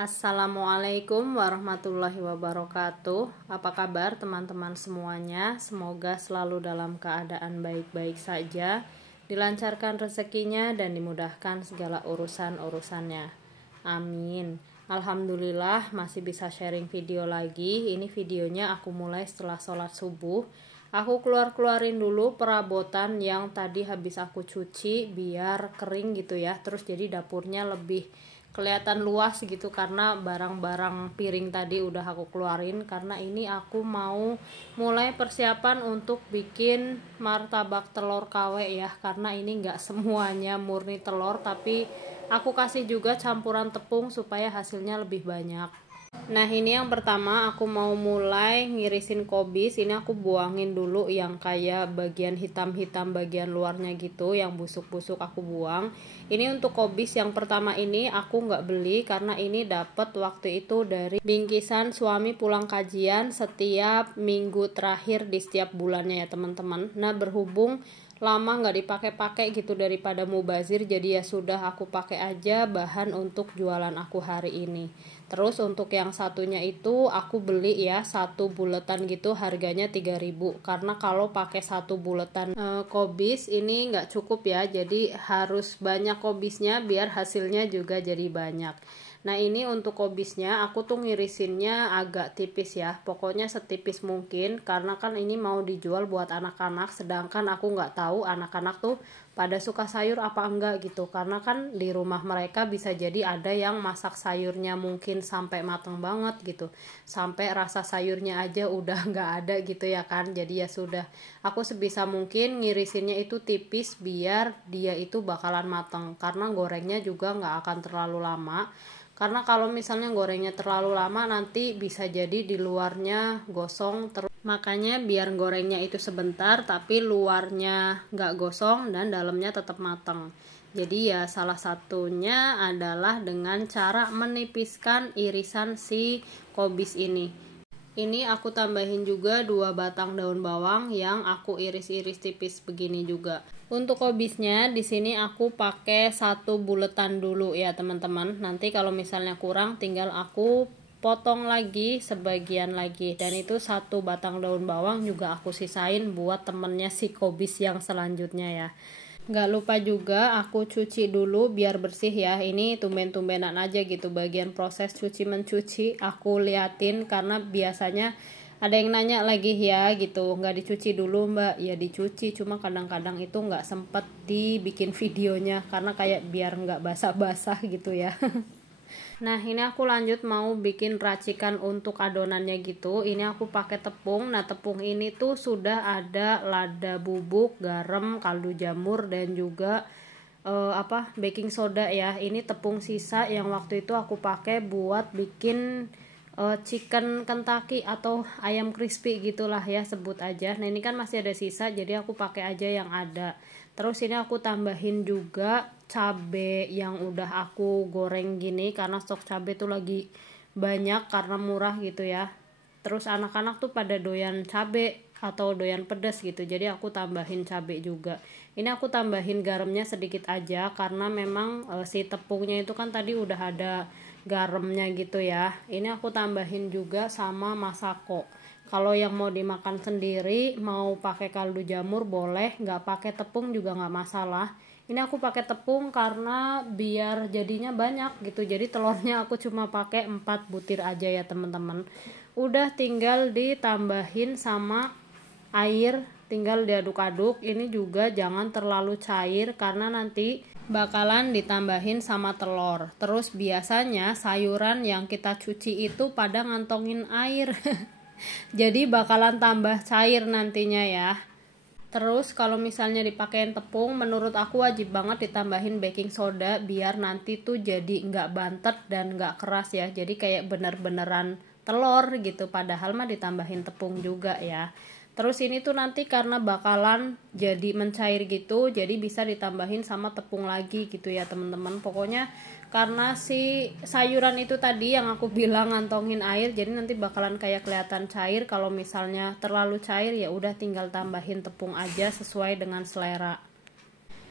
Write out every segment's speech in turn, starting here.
Assalamualaikum warahmatullahi wabarakatuh. Apa kabar teman-teman semuanya? Semoga selalu dalam keadaan baik-baik saja, dilancarkan rezekinya dan dimudahkan segala urusan-urusannya. Amin. Alhamdulillah masih bisa sharing video lagi. Ini videonya aku mulai setelah sholat subuh. Aku keluarin dulu perabotan yang tadi habis aku cuci biar kering gitu ya. Terus jadi dapurnya lebih kelihatan luas gitu karena barang-barang piring tadi udah aku keluarin. Karena ini aku mau mulai persiapan untuk bikin martabak telur KW ya, karena ini enggak semuanya murni telur, tapi aku kasih juga campuran tepung supaya hasilnya lebih banyak. Nah, ini yang pertama aku mau mulai ngirisin kobis. Ini aku buangin dulu yang kayak bagian hitam-hitam bagian luarnya gitu, yang busuk-busuk aku buang. Ini untuk kobis yang pertama ini aku nggak beli karena ini dapet waktu itu dari bingkisan suami pulang kajian setiap minggu terakhir di setiap bulannya ya teman-teman. Nah, berhubung lama nggak dipakai-pakai gitu daripada mubazir, jadi ya sudah aku pakai aja bahan untuk jualan aku hari ini. Terus untuk yang satunya itu aku beli ya satu buletan gitu, harganya 3.000 karena kalau pakai satu buletan kobis ini nggak cukup ya, jadi harus banyak kobisnya biar hasilnya juga jadi banyak. Nah, ini untuk kobisnya aku tuh ngirisinnya agak tipis ya, pokoknya setipis mungkin karena kan ini mau dijual buat anak-anak, sedangkan aku nggak tahu anak-anak tuh pada suka sayur apa enggak gitu, karena kan di rumah mereka bisa jadi ada yang masak sayurnya mungkin sampai mateng banget gitu, sampai rasa sayurnya aja udah nggak ada gitu ya kan. Jadi ya sudah, aku sebisa mungkin ngirisinnya itu tipis biar dia itu bakalan mateng, karena gorengnya juga nggak akan terlalu lama. Karena kalau misalnya gorengnya terlalu lama nanti bisa jadi di luarnya gosong terus. Makanya biar gorengnya itu sebentar tapi luarnya nggak gosong dan dalamnya tetap matang. Jadi ya salah satunya adalah dengan cara menipiskan irisan si kobis ini. Ini aku tambahin juga 2 batang daun bawang yang aku iris-iris tipis begini juga. Untuk kobisnya di sini aku pakai 1 buletan dulu ya teman-teman. Nanti kalau misalnya kurang tinggal aku potong lagi sebagian lagi. Dan itu 1 batang daun bawang juga aku sisain buat temennya si kobis yang selanjutnya ya. Nggak lupa juga aku cuci dulu biar bersih ya. Ini tumben-tumbenan aja gitu bagian proses cuci mencuci aku liatin, karena biasanya ada yang nanya lagi ya gitu, nggak dicuci dulu mbak? Ya dicuci, cuma kadang-kadang itu nggak sempet dibikin videonya karena kayak biar nggak basah-basah gitu ya. Nah, ini aku lanjut mau bikin racikan untuk adonannya gitu. Ini aku pakai tepung. Nah, tepung ini tuh sudah ada lada bubuk, garam, kaldu jamur dan juga baking soda ya. Ini tepung sisa yang waktu itu aku pakai buat bikin chicken Kentucky atau ayam crispy gitulah ya sebut aja. Nah, ini kan masih ada sisa jadi aku pakai aja yang ada. Terus ini aku tambahin juga cabe yang udah aku goreng gini karena stok cabe tuh lagi banyak karena murah gitu ya. Terus anak-anak tuh pada doyan cabe atau doyan pedas gitu, jadi aku tambahin cabe juga. Ini aku tambahin garamnya sedikit aja karena memang si tepungnya itu kan tadi udah ada garamnya gitu ya. Ini aku tambahin juga sama masako. Kalau yang mau dimakan sendiri mau pakai kaldu jamur boleh, nggak pakai tepung juga nggak masalah. Ini aku pakai tepung karena biar jadinya banyak gitu, jadi telurnya aku cuma pakai 4 butir aja ya teman-teman. Udah tinggal ditambahin sama air, tinggal diaduk-aduk. Ini juga jangan terlalu cair karena nanti bakalan ditambahin sama telur. Terus biasanya sayuran yang kita cuci itu pada ngantongin air jadi bakalan tambah cair nantinya ya. Terus kalau misalnya dipakein tepung, menurut aku wajib banget ditambahin baking soda biar nanti tuh jadi nggak bantet dan nggak keras ya. Jadi kayak bener-beneran telur gitu, padahal mah ditambahin tepung juga ya. Terus ini tuh nanti karena bakalan jadi mencair gitu, jadi bisa ditambahin sama tepung lagi gitu ya teman-teman. Pokoknya karena si sayuran itu tadi yang aku bilang ngantongin air, jadi nanti bakalan kayak kelihatan cair. Kalau misalnya terlalu cair ya udah tinggal tambahin tepung aja sesuai dengan selera.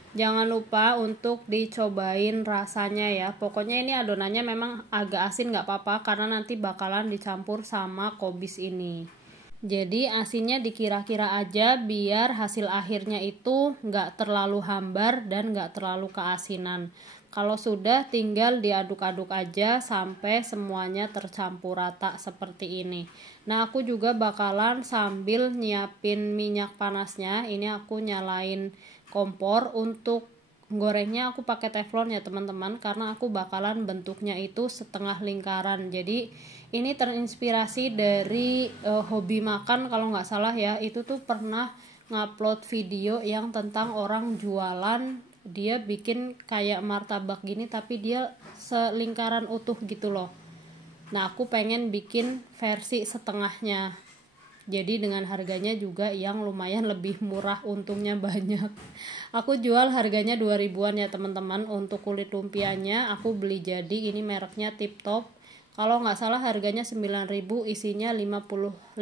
Jangan lupa untuk dicobain rasanya ya. Pokoknya ini adonannya memang agak asin nggak apa-apa karena nanti bakalan dicampur sama kobis ini. Jadi asinnya dikira-kira aja biar hasil akhirnya itu nggak terlalu hambar dan nggak terlalu keasinan. Kalau sudah tinggal diaduk-aduk aja sampai semuanya tercampur rata seperti ini. Nah aku juga bakalan sambil nyiapin minyak panasnya. Ini aku nyalain kompor. Untuk gorengnya aku pakai teflon ya teman-teman, karena aku bakalan bentuknya itu setengah lingkaran. Jadi ini terinspirasi dari hobi makan kalau nggak salah ya. Itu tuh pernah ngupload video yang tentang orang jualan, dia bikin kayak martabak gini tapi dia selingkaran utuh gitu loh. Nah aku pengen bikin versi setengahnya, jadi dengan harganya juga yang lumayan lebih murah, untungnya banyak. Aku jual harganya 2.000-an ya teman-teman. Untuk kulit lumpianya aku beli jadi, ini mereknya Tip Top. Kalau nggak salah harganya 9.000, isinya 55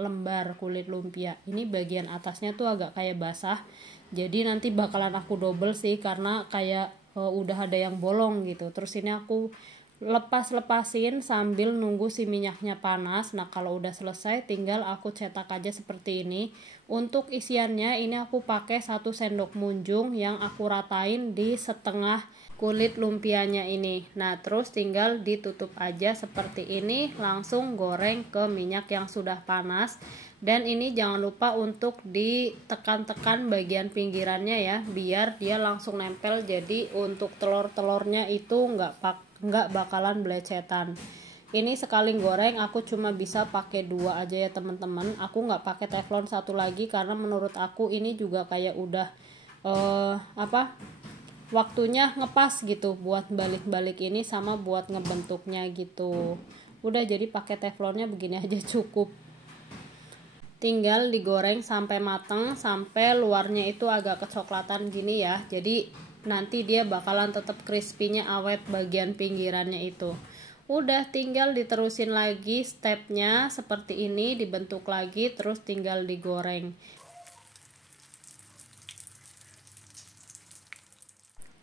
lembar kulit lumpia. Ini bagian atasnya tuh agak kayak basah, jadi nanti bakalan aku double sih karena kayak udah ada yang bolong gitu. Terus ini aku lepasin sambil nunggu si minyaknya panas. Nah kalau udah selesai tinggal aku cetak aja seperti ini. Untuk isiannya ini aku pakai 1 sendok munjung yang aku ratain di setengah kulit lumpianya ini. Nah terus tinggal ditutup aja seperti ini, langsung goreng ke minyak yang sudah panas. Dan ini jangan lupa untuk ditekan-tekan bagian pinggirannya ya, biar dia langsung nempel. Jadi untuk telur-telurnya itu nggak bakalan belecetan. Ini sekali goreng aku cuma bisa pakai 2 aja ya teman-teman. Aku nggak pakai teflon 1 lagi karena menurut aku ini juga kayak udah waktunya ngepas gitu buat balik-balik ini sama buat ngebentuknya gitu. Udah, jadi pakai teflonnya begini aja cukup. Tinggal digoreng sampai mateng, sampai luarnya itu agak kecoklatan gini ya. Jadi nanti dia bakalan tetap crispy-nya awet bagian pinggirannya itu. Udah, tinggal diterusin lagi stepnya seperti ini, dibentuk lagi terus tinggal digoreng.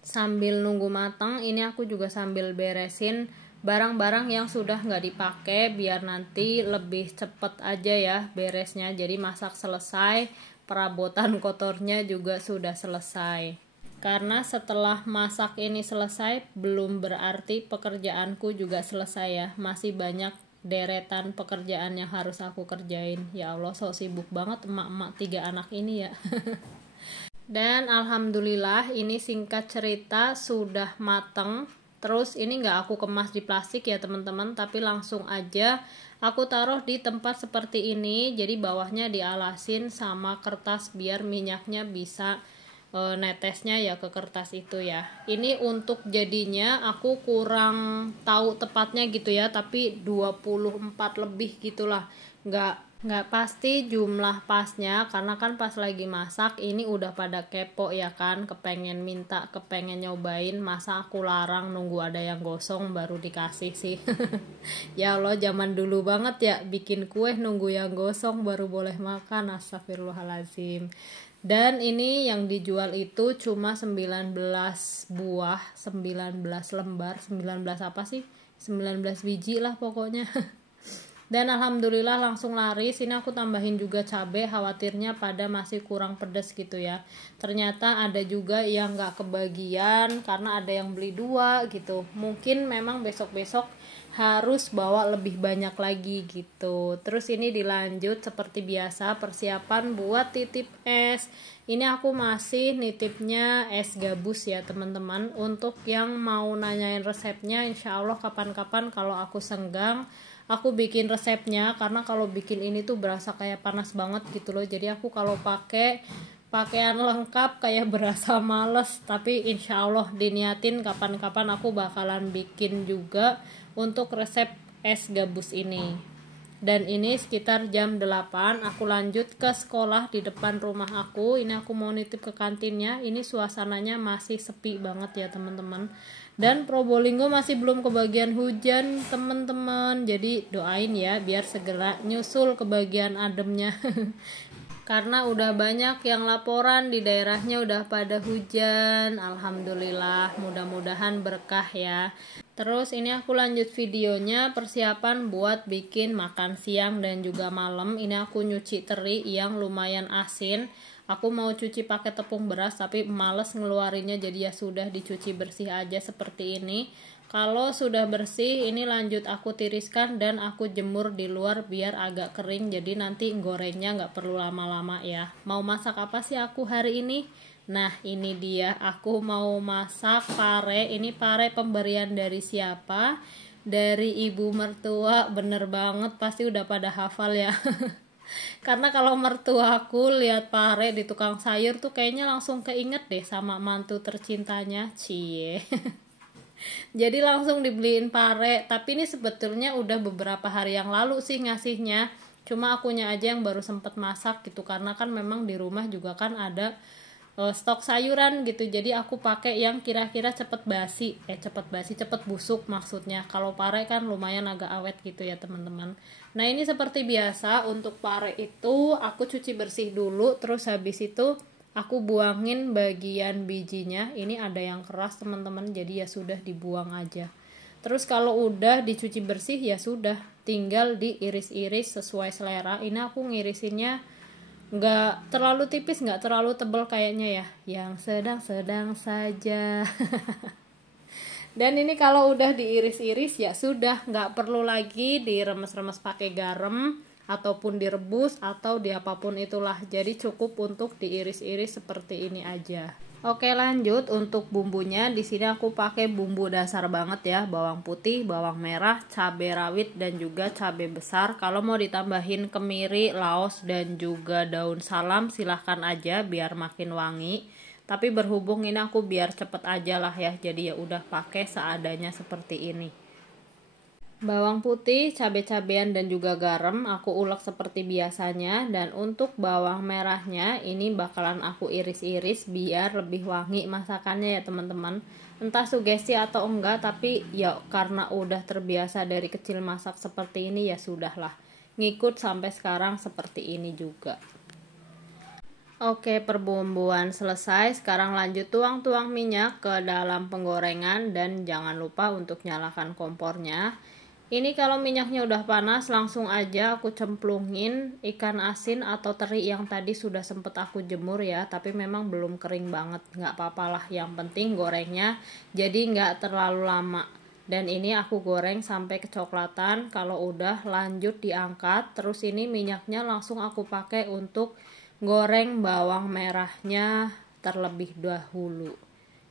Sambil nunggu matang, ini aku juga sambil beresin barang-barang yang sudah nggak dipakai biar nanti lebih cepet aja ya beresnya. Jadi masak selesai, perabotan kotornya juga sudah selesai. Karena setelah masak ini selesai belum berarti pekerjaanku juga selesai ya. Masih banyak deretan pekerjaan yang harus aku kerjain. Ya Allah, so sibuk banget emak-emak 3 anak ini ya. Dan alhamdulillah ini singkat cerita sudah mateng. Terus ini nggak aku kemas di plastik ya teman-teman, tapi langsung aja aku taruh di tempat seperti ini. Jadi bawahnya dialasin sama kertas biar minyaknya bisa netesnya ya ke kertas itu ya. Ini untuk jadinya aku kurang tahu tepatnya gitu ya, tapi 24 lebih gitulah. Nggak pasti jumlah pasnya karena kan pas lagi masak ini udah pada kepo ya kan, kepengen nyobain. Masa aku larang nunggu ada yang gosong baru dikasih sih. Ya Allah, zaman dulu banget ya bikin kue nunggu yang gosong baru boleh makan, astagfirullahaladzim. Dan ini yang dijual itu cuma 19 buah, 19 lembar, 19 apa sih? 19 biji lah pokoknya. Dan alhamdulillah langsung laris. Ini aku tambahin juga cabai, khawatirnya pada masih kurang pedas gitu ya. Ternyata ada juga yang gak kebagian karena ada yang beli 2 gitu. Mungkin memang besok-besok harus bawa lebih banyak lagi gitu. Terus ini dilanjut seperti biasa persiapan buat titip es. Ini aku masih nitipnya es gabus ya teman-teman. Untuk yang mau nanyain resepnya, insya Allah kapan-kapan kalau aku senggang aku bikin resepnya, karena kalau bikin ini tuh berasa kayak panas banget gitu loh. Jadi aku kalau pakai pakaian lengkap kayak berasa males, tapi insya Allah diniatin kapan-kapan aku bakalan bikin juga untuk resep es gabus ini. Dan ini sekitar jam 8 aku lanjut ke sekolah di depan rumah aku. Ini aku mau nitip ke kantinnya. Ini suasananya masih sepi banget ya teman-teman. Dan Probolinggo masih belum kebagian hujan teman-teman. Jadi doain ya biar segera nyusul kebagian ademnya. karena udah banyak yang laporan di daerahnya udah pada hujan. Alhamdulillah, mudah-mudahan berkah ya. Terus ini aku lanjut videonya, persiapan buat bikin makan siang dan juga malam. Ini aku nyuci teri yang lumayan asin. Aku mau cuci pakai tepung beras tapi males ngeluarinnya, jadi ya sudah dicuci bersih aja seperti ini. Kalau sudah bersih, ini lanjut aku tiriskan dan aku jemur di luar biar agak kering. Jadi nanti gorengnya nggak perlu lama-lama ya. Mau masak apa sih aku hari ini? Nah, ini dia. Aku mau masak pare. Ini pare pemberian dari siapa? Dari ibu mertua. Bener banget, pasti udah pada hafal ya. Karena kalau mertuaku lihat pare di tukang sayur tuh kayaknya langsung keinget deh sama mantu tercintanya. Cie. Jadi langsung dibeliin pare, tapi ini sebetulnya udah beberapa hari yang lalu sih ngasihnya, cuma akunya aja yang baru sempet masak gitu, karena kan memang di rumah juga kan ada stok sayuran gitu, jadi aku pakai yang kira-kira cepet busuk maksudnya. Kalau pare kan lumayan agak awet gitu ya teman-teman. Nah ini seperti biasa, untuk pare itu aku cuci bersih dulu, terus habis itu aku buangin bagian bijinya. Ini ada yang keras teman-teman, jadi ya sudah dibuang aja. Terus kalau udah dicuci bersih ya sudah, tinggal diiris-iris sesuai selera. Ini aku ngirisinnya nggak terlalu tipis, nggak terlalu tebal kayaknya ya, yang sedang-sedang saja. Dan ini kalau udah diiris-iris ya sudah, nggak perlu lagi diremes-remes pakai garam ataupun direbus atau diapapun itulah. Jadi cukup untuk diiris-iris seperti ini aja. Oke, lanjut untuk bumbunya. Di sini aku pakai bumbu dasar banget ya, bawang putih, bawang merah, cabai rawit dan juga cabai besar. Kalau mau ditambahin kemiri, laos dan juga daun salam silahkan aja biar makin wangi. Tapi berhubung ini aku biar cepet aja lah ya, jadi ya udah pakai seadanya seperti ini. Bawang putih, cabai-cabean dan juga garam aku ulek seperti biasanya. Dan untuk bawang merahnya ini bakalan aku iris-iris biar lebih wangi masakannya ya teman-teman. Entah sugesti atau enggak, tapi ya karena udah terbiasa dari kecil masak seperti ini ya sudahlah, ngikut sampai sekarang seperti ini juga. Oke, perbumbuan selesai. Sekarang lanjut tuang-tuang minyak ke dalam penggorengan dan jangan lupa untuk nyalakan kompornya. Ini kalau minyaknya udah panas, langsung aja aku cemplungin ikan asin atau teri yang tadi sudah sempet aku jemur ya, tapi memang belum kering banget, nggak apa-apa lah, yang penting gorengnya jadi nggak terlalu lama. Dan ini aku goreng sampai kecoklatan. Kalau udah lanjut diangkat, terus ini minyaknya langsung aku pakai untuk goreng bawang merahnya terlebih dahulu.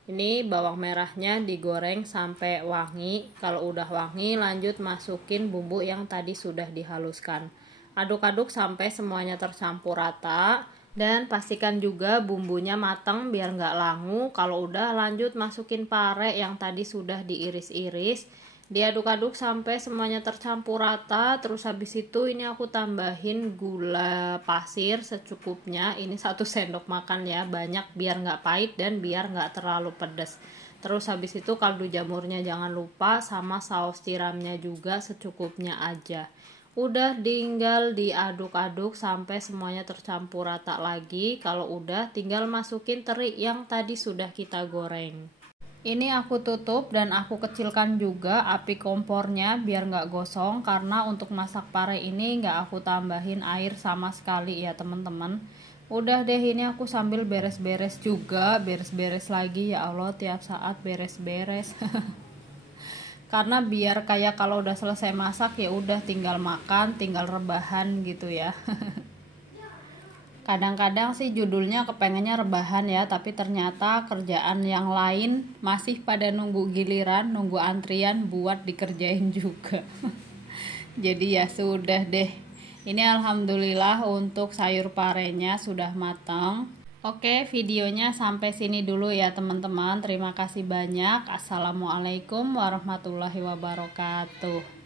Ini bawang merahnya digoreng sampai wangi. Kalau udah wangi, lanjut masukin bumbu yang tadi sudah dihaluskan. Aduk-aduk sampai semuanya tercampur rata. Dan pastikan juga bumbunya matang biar nggak langu. Kalau udah, lanjut masukin pare yang tadi sudah diiris-iris. Diaduk-aduk sampai semuanya tercampur rata. Terus habis itu ini aku tambahin gula pasir secukupnya. Ini 1 sendok makan ya, banyak biar nggak pahit dan biar nggak terlalu pedas. Terus habis itu kaldu jamurnya jangan lupa, sama saus tiramnya juga secukupnya aja. Udah tinggal diaduk-aduk sampai semuanya tercampur rata lagi. Kalau udah, tinggal masukin teri yang tadi sudah kita goreng. Ini aku tutup dan aku kecilkan juga api kompornya biar nggak gosong, karena untuk masak pare ini nggak aku tambahin air sama sekali ya teman-teman. Udah deh, ini aku sambil beres-beres juga, beres-beres lagi, ya Allah tiap saat beres-beres. Karena biar kayak kalau udah selesai masak ya udah tinggal makan, tinggal rebahan gitu ya. Kadang-kadang sih judulnya kepengennya rebahan ya, tapi ternyata kerjaan yang lain masih pada nunggu giliran, nunggu antrian buat dikerjain juga. Jadi ya sudah deh. Ini alhamdulillah untuk sayur parenya sudah matang. Oke, videonya sampai sini dulu ya teman-teman. Terima kasih banyak. Assalamualaikum warahmatullahi wabarakatuh.